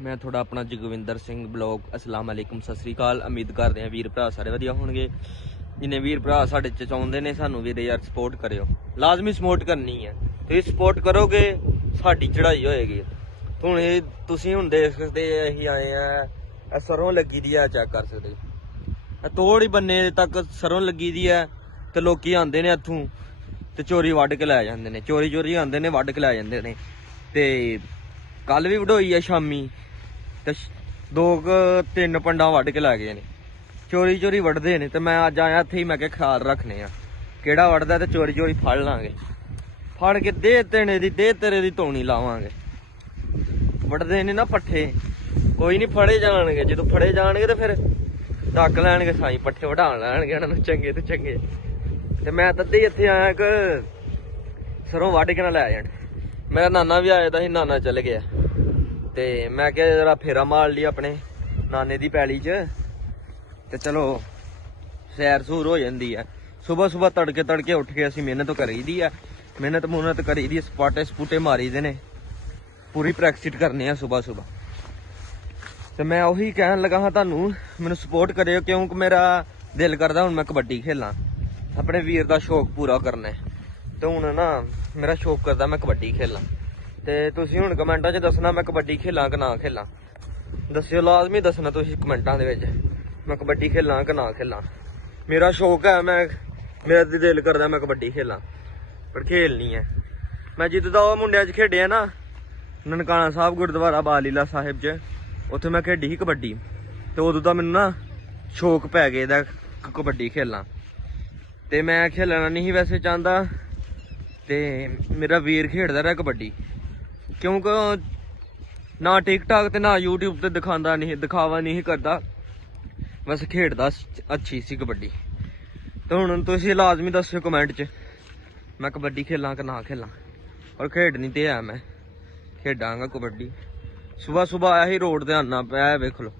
ਮੈਂ ਤੁਹਾਡਾ ਆਪਣਾ ਜਗਵਿੰਦਰ ਸਿੰਘ ਬਲੌਗ, ਅਸਲਾਮ ਅਲੈਕੁਮ, ਸਤਿ ਸ੍ਰੀ ਅਕਾਲ। ਉਮੀਦ ਕਰਦੇ ਹਾਂ ਵੀਰ ਭਰਾ ਸਾਰੇ ਵਧੀਆ ਹੋਣਗੇ। ਜਿੰਨੇ ਵੀਰ ਭਰਾ ਸਾਡੇ ਚ ਚਾਹੁੰਦੇ ਨੇ ਸਾਨੂੰ ਵੀਰੇ ਯਾਰ ਸਪੋਰਟ ਕਰਿਓ। ਲਾਜ਼ਮੀ ਸਪੋਰਟ ਕਰਨੀ ਹੈ ਤੁਸੀਂ ਸਪੋਰਟ ਕਰੋਗੇ, ਸਾਡੀ ਚੜ੍ਹਾਈ ਹੋਏਗੀ। ਹੁਣ ਇਹ ਤੁਸੀਂ ਹੁਣ ਦੇਖ ਸਕਦੇ ਅਸੀਂ ਆਏ ਆ, ਇਹ ਸਰੋਂ ਲੱਗੀ ਦੀ ਆ ਚੈੱਕ ਕਰ ਸਕਦੇ। ਇਹ ਤੋੜ ਬੰਨੇ ਤੱਕ ਸਰੋਂ ਲੱਗੀ ਦੀ ਆ, ਤੇ ਲੋਕੀ ਆਉਂਦੇ ਨੇ ਇੱਥੋਂ, ਤੇ ਚੋਰੀ ਵੱਢ ਕੇ ਲੈ ਜਾਂਦੇ ਨੇ। ਚੋਰੀ ਚੋਰੀ ਆਉਂਦੇ ਨੇ, ਵੱਢ ਕੇ ਲੈ ਜਾਂਦੇ ਨੇ। ਤੇ ਕੱਲ ਵੀ ਵਢੋਈ ਆ ਸ਼ਾਮੀ। ਤੇ ਦੋ ਕੁ ਤਿੰਨ ਪੰਡਾਂ ਵੱਢ ਕੇ ਲੈ ਗਏ ਨੇ। ਚੋਰੀ ਚੋਰੀ ਵੱਢਦੇ ਨੇ ਤੇ ਮੈਂ ਅੱਜ ਆਇਆ ਇੱਥੇ ਹੀ ਮੈਂ ਕਿਹਾ ਖਿਆਲ ਰੱਖਨੇ ਆ। ਕਿਹੜਾ ਵੱਢਦਾ ਤੇ ਚੋਰੀ ਚੋਰੀ ਫੜ ਲਾਂਗੇ। ਫੜ ਕੇ ਦੇ ਤੇਣੇ ਦੀ, ਦੇ ਤੇਰੇ ਦੀ ਧੋਣੀ ਲਾਵਾਂਗੇ। ਵੱਢਦੇ ਨੇ ਨਾ ਪੱਠੇ। ਕੋਈ ਨਹੀਂ ਫੜੇ ਜਾਣਗੇ, ਜਦੋਂ ਫੜੇ ਜਾਣਗੇ ਤੇ ਫਿਰ ਡੱਕ ਲੈਣਗੇ ਸਾਈ, ਪੱਠੇ ਵਢਾਣ ਲੈਣਗੇ ਉਹਨਾਂ ਨੂੰ ਚੰਗੇ ਤੇ ਚੰਗੇ। ਤੇ ਮੈਂ ਤੱਦੇ ਹੀ ਇੱਥੇ ਆਇਆ ਕਿ ਸਰੋਂ ਵੱਢ ਕੇ ਨਾ ਲੈ ਜਾਣ। ਮੇਰਾ ਨਾਨਾ ਵੀ ਆਇਆ ਤਾਂ ਸੀ, ਨਾਨਾ ਚੱਲ ਗਿਆ। ਤੇ ਮੈਂ ਕਿਹਾ ਜਰਾ ਫੇਰਾ ਮਾਰ ਲਈ ਆਪਣੇ ਨਾਨੇ ਦੀ ਪੈਲੀ 'ਚ। ਤੇ ਚਲੋ, ਸੈਰ ਸੂਰ ਹੋ ਜਾਂਦੀ ਹੈ ਸਵੇਰ ਸਵੇਰ ਤੜਕੇ ਤੜਕੇ ਉੱਠ ਕੇ ਅਸੀਂ ਮਿਹਨਤ ਕਰੀਦੀ ਆ। ਮਿਹਨਤ ਮੁਹਨਤ ਕਰੀਦੀ ਆ ਸਪਾਟੇ ਸਪੂਟੇ ਮਾਰੀਦੇ ਨੇ। ਪੂਰੀ ਪ੍ਰੈਕਟਿਸ ਕਰਨੀ ਆ ਸਵੇਰ ਸਵੇਰ ਤੇ ਮੈਂ ਉਹੀ ਕਹਿਣ ਲੱਗਾ ਹਾਂ ਤੁਹਾਨੂੰ, ਮੈਨੂੰ ਸਪੋਰਟ ਕਰਿਓ ਕਿਉਂਕਿ ਮੇਰਾ ਦਿਲ ਕਰਦਾ ਹੁਣ ਮੈਂ ਕਬੱਡੀ ਖੇਲਾਂ। ਆਪਣੇ ਵੀਰ ਦਾ ਸ਼ੌਕ ਪੂਰਾ ਕਰਨਾ ਹੈ। ਤੇ ਹੁਣ ਨਾ, ਮੇਰਾ ਸ਼ੌਕ ਕਰਦਾ ਮੈਂ ਕਬੱਡੀ ਖੇਲਾਂ। ਤੇ ਤੁਸੀਂ ਹੁਣ ਕਮੈਂਟਾਂ 'ਚ ਦੱਸਣਾ ਮੈਂ ਕਬੱਡੀ ਖੇਲਾਂ ਕਿ ਨਾ ਖੇਲਾਂ। ਦੱਸਿਓ, ਲਾਜ਼ਮੀ ਦੱਸਣਾ ਤੁਸੀਂ ਕਮੈਂਟਾਂ ਦੇ ਵਿੱਚ। ਮੈਂ ਕਬੱਡੀ ਖੇਲਾਂ ਕਿ ਨਾ ਖੇਲਾਂ। ਮੇਰਾ ਸ਼ੌਕ ਹੈ, ਮੈਂ ਮੇਰਾ ਤੇ ਦਿਲ ਕਰਦਾ ਮੈਂ ਕਬੱਡੀ ਖੇਲਾਂ, ਪਰ ਖੇਲਣੀ ਹੈ। ਮੈਂ ਜਿੱਦ ਉਹ ਮੁੰਡਿਆਂ 'ਚ ਖੇਡਿਆ ਨਾ, ਨਨਕਾਣਾ ਸਾਹਿਬ ਗੁਰਦੁਆਰਾ ਬਾਲੀਲਾ ਸਾਹਿਬ 'ਚ, ਉੱਥੇ ਮੈਂ ਖੇਡੀ ਸੀ ਕਬੱਡੀ। ਤੇ ਉਦੋਂ ਦਾ ਮੈਨੂੰ ਨਾ ਸ਼ੌਕ ਪੈ ਗਿਆ ਦਾ ਕਬੱਡੀ ਖੇਲਣਾ ਤੇ ਮੈਂ ਖੇਲਣਾ ਨਹੀਂ ਸੀ ਵੈਸੇ ਚਾਹੁੰਦਾ। ਤੇ ਮੇਰਾ ਵੀਰ ਖੇਡਦਾ ਰਿਹਾ ਕਬੱਡੀ। ਕਿਉਂਕਿ ਨਾ ਟਿਕਟਾਕ ਤੇ ਨਾ YouTube ਤੇ ਦਿਖਾਉਂਦਾ ਨਹੀਂ ਦਿਖਾਵਾ ਨਹੀਂ ਕਰਦਾ। ਬਸ ਖੇਡਦਾ ਅੱਛੀ ਸੀ ਕਬੱਡੀ। ਤੇ ਹੁਣ ਤੁਸੀਂ ਲਾਜ਼ਮੀ ਦੱਸਿਓ ਕਮੈਂਟ 'ਚ ਮੈਂ ਕਬੱਡੀ ਖੇਲਾਂ ਕਿ ਨਾ ਖੇਲਾਂ? ਔਰ ਖੇਡਣੀ ਤੇ ਆ ਮੈਂ ਖੇਡਾਂਗਾ ਕਬੱਡੀ। ਸਵੇਰ ਸਵੇਰ ਆਇਆ ਹੀ ਰੋਡ ਤੇ ਆਨਾ ਪਿਆ ਵੇਖ ਲਓ।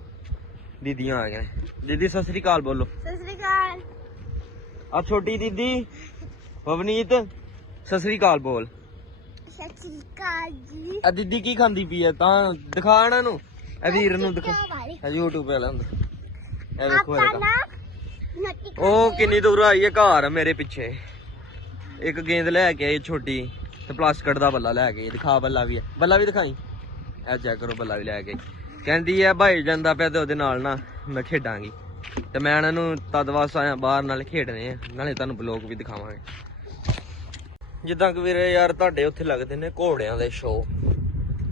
ਦੀਦੀਆਂ ਆ ਗਏ। ਦੀਦੀ ਸਤਿ ਸ੍ਰੀ ਅਕਾਲ ਬੋਲੋ। ਸਤਿ ਸ੍ਰੀ ਅਕਾਲ। ਆ ਛੋਟੀ ਦੀਦੀ ਪਵਨੀਤ ਸਤਿ ਸ੍ਰੀ ਅਕਾਲ ਬੋਲ। ਜੀ। ਆ ਦੀਦੀ ਕੀ ਖਾਂਦੀ ਪਈ ਐ ਤਾਂ ਦਿਖਾ ਇਹਨਾਂ ਨੂੰ। ਇਹ ਵੀਰ ਨੂੰ ਦਿਖਾ। ਇਹ YouTube ਵਾਲਾ ਹੁੰਦਾ। ਇਹ ਵੇਖੋ ਇਹਦਾ ਉਹ ਕਿੰਨੀ ਦੂਰ ਆਈ ਹੈ ਘਰ ਮੇਰੇ ਪਿੱਛੇ। ਇੱਕ ਗੇਂਦ ਲੈ ਕੇ ਆਈ ਛੋਟੀ ਤੇ ਪਲਾਸਟਿਕ ਦਾ ਬੱਲਾ ਲੈ ਕੇ। ਦਿਖਾ ਬੱਲਾ ਵੀ ਹੈ ਬੱਲਾ ਵੀ ਦਿਖਾਈ। ਇਹ ਚੈੱਕ ਕਰੋ ਬੱਲਾ ਵੀ ਲੈ ਕੇ। ਕਹਿੰਦੀ ਐ ਭਾਈ ਜਾਂਦਾ ਪਿਆ ਤੇ ਉਹਦੇ ਨਾਲ ਨਾ ਮੈਂ ਖੇਡਾਂਗੀ। ਤੇ ਮੈਂ ਇਹਨਾਂ ਨੂੰ ਤਦਵਾਸ ਆਇਆ ਬਾਹਰ ਨਾਲ ਖੇਡਣੇ ਆ। ਨਾਲੇ ਤੁਹਾਨੂੰ ਬਲੌਗ ਵੀ ਦਿਖਾਵਾਂਗੇ। ਜਿੱਦਾਂ ਕਿ ਵੀਰੇ ਯਾਰ ਤੁਹਾਡੇ ਉੱਥੇ ਲੱਗਦੇ ਨੇ ਘੋੜਿਆਂ ਦੇ ਸ਼ੋਅ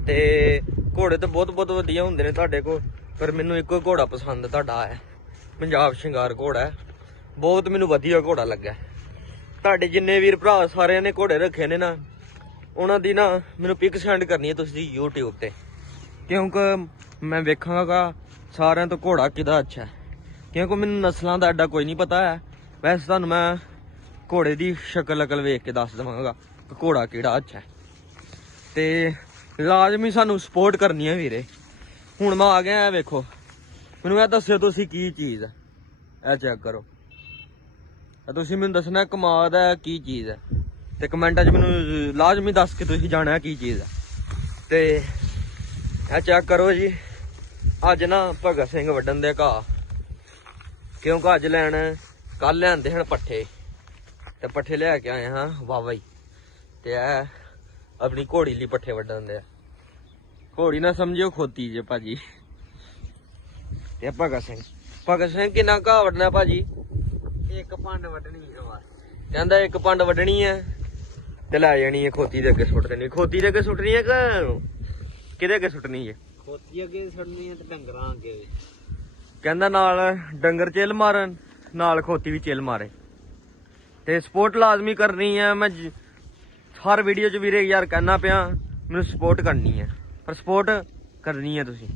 ਤੇ ਘੋੜੇ ਤਾਂ ਬਹੁਤ ਬਹੁਤ ਵਧੀਆ ਹੁੰਦੇ ਨੇ ਤੁਹਾਡੇ ਕੋਲ, ਪਰ ਮੈਨੂੰ ਇੱਕੋ ਘੋੜਾ ਪਸੰਦ ਤੁਹਾਡਾ ਹੈ। ਪੰਜਾਬ ਸ਼ਿੰਗਾਰ ਘੋੜਾ ਬਹੁਤ ਮੈਨੂੰ ਵਧੀਆ ਘੋੜਾ ਲੱਗਾ ਤੁਹਾਡੇ ਜਿੰਨੇ ਵੀਰ ਭਰਾ ਸਾਰਿਆਂ ਨੇ ਘੋੜੇ ਰੱਖੇ ਨੇ ਨਾ, ਉਹਨਾਂ ਦੀ ਨਾ ਮੈਨੂੰ ਪਿਕ ਸੈਂਡ ਕਰਨੀ ਹੈ ਤੁਸੀਂ YouTube ਤੇ। ਕਿਉਂਕਿ ਮੈਂ ਵੇਖਾਂਗਾ ਸਾਰਿਆਂ ਤੋਂ ਘੋੜਾ ਕਿਹਦਾ ਅੱਛਾ ਕਿਉਂਕਿ ਮੈਨੂੰ ਨਸਲਾਂ ਦਾ ਐਡਾ ਕੋਈ ਨਹੀਂ ਪਤਾ ਹੈ। ਵੈਸੇ ਤੁਹਾਨੂੰ ਮੈਂ ਘੋੜੇ ਦੀ ਸ਼ਕਲ ਅਕਲ ਵੇਖ ਕੇ ਦੱਸ ਦਵਾਂਗਾ ਕਿ ਘੋੜਾ ਕਿਹੜਾ ਅੱਛਾ ਹੈ। ਤੇ ਲਾਜ਼ਮੀ ਸਾਨੂੰ ਸਪੋਰਟ ਕਰਨੀ ਹੈ ਵੀਰੇ। ਹੁਣ ਮੈਂ ਆ ਗਿਆ ਵੇਖੋ। ਮੈਨੂੰ ਇਹ ਦੱਸਿਓ ਤੁਸੀਂ ਕੀ ਚੀਜ਼ ਹੈ ਇਹ ਚੈੱਕ ਕਰੋ। ਇਹ ਤੁਸੀਂ ਮੈਨੂੰ ਦੱਸਣਾ ਕਮਾਦ ਹੈ ਕੀ ਚੀਜ਼ ਹੈ। ਤੇ ਕਮੈਂਟਾਂ 'ਚ ਮੈਨੂੰ ਲਾਜ਼ਮੀ ਦੱਸ ਕੇ ਤੁਸੀਂ ਜਾਣਾ ਕੀ ਚੀਜ਼ ਹੈ ਤੇ ਇਹ ਚੈੱਕ ਕਰੋ ਜੀ। ਅੱਜ ਨਾ ਭਗਤ ਸਿੰਘ ਵੱਢਣ ਦੇ ਘਾਹ। ਕਿਉਂਕਿ ਅੱਜ ਲੈਣ ਕੱਲ ਲਿਆਂਦੇ ਹਨ ਪੱਠੇ। ਤੇ ਪੱਠੇ ਲੈ ਕੇ ਆਏ ਹਾਂ ਵਾਵਾ ਹੀ। ਤੇ ਇਹ ਆਪਣੀ ਘੋੜੀ ਲਈ ਪੱਠੇ ਵੱਢਣ ਦੇ ਘੋੜੀ ਨਾ ਸਮਝਿਓ ਖੋਤੀ ਜੇ ਭਾਜੀ। ਤੇ ਭਗਤ ਸਿੰਘ। ਭਗਤ ਸਿੰਘ ਕਿੰਨਾ ਘਾਹ ਵੱਢਣਾ ਭਾਜੀ? ਇੱਕ ਪੰਡ ਵੱਢਣੀ ਹੈ ਬਸ। ਕਹਿੰਦਾ ਇੱਕ ਪੰਡ ਵੱਢਣੀ ਹੈ ਤੇ ਲੈ ਜਾਣੀ ਹੈ ਖੋਤੀ ਦੇ ਅੱਗੇ ਸੁੱਟ ਦੇਣੀ ਖੋਤੀ ਦੇ ਅੱਗੇ ਸੁੱਟਣੀ ਹੈ ਕਿ ਕਿਹਦੇ ਅੱਗੇ ਸੁੱਟਣੀ ਹੈ ਖੋਤੀ ਅੱਗੇ ਛੱਡਣੀ ਹੈ ਤੇ ਡੰਗਰਾਂ ਅੱਗੇ। ਕਹਿੰਦਾ ਨਾਲ ਡੰਗਰ ਚਿੱਲ ਮਾਰਨ ਨਾਲ ਖੋਤੀ ਵੀ ਚਿੱਲ ਮਾਰੇ। ਤੇ ਸਪੋਰਟ ਲਾਜ਼ਮੀ ਕਰਨੀ ਹੈ ਮੈਂ ਹਰ ਵੀਡੀਓ 'ਚ ਵੀਰੇ ਯਾਰ ਕਹਿਣਾ ਪਿਆ, ਮੈਨੂੰ ਸਪੋਰਟ ਕਰਨੀ ਹੈ ਪਰ ਸਪੋਰਟ ਕਰਨੀ ਹੈ ਤੁਸੀਂ।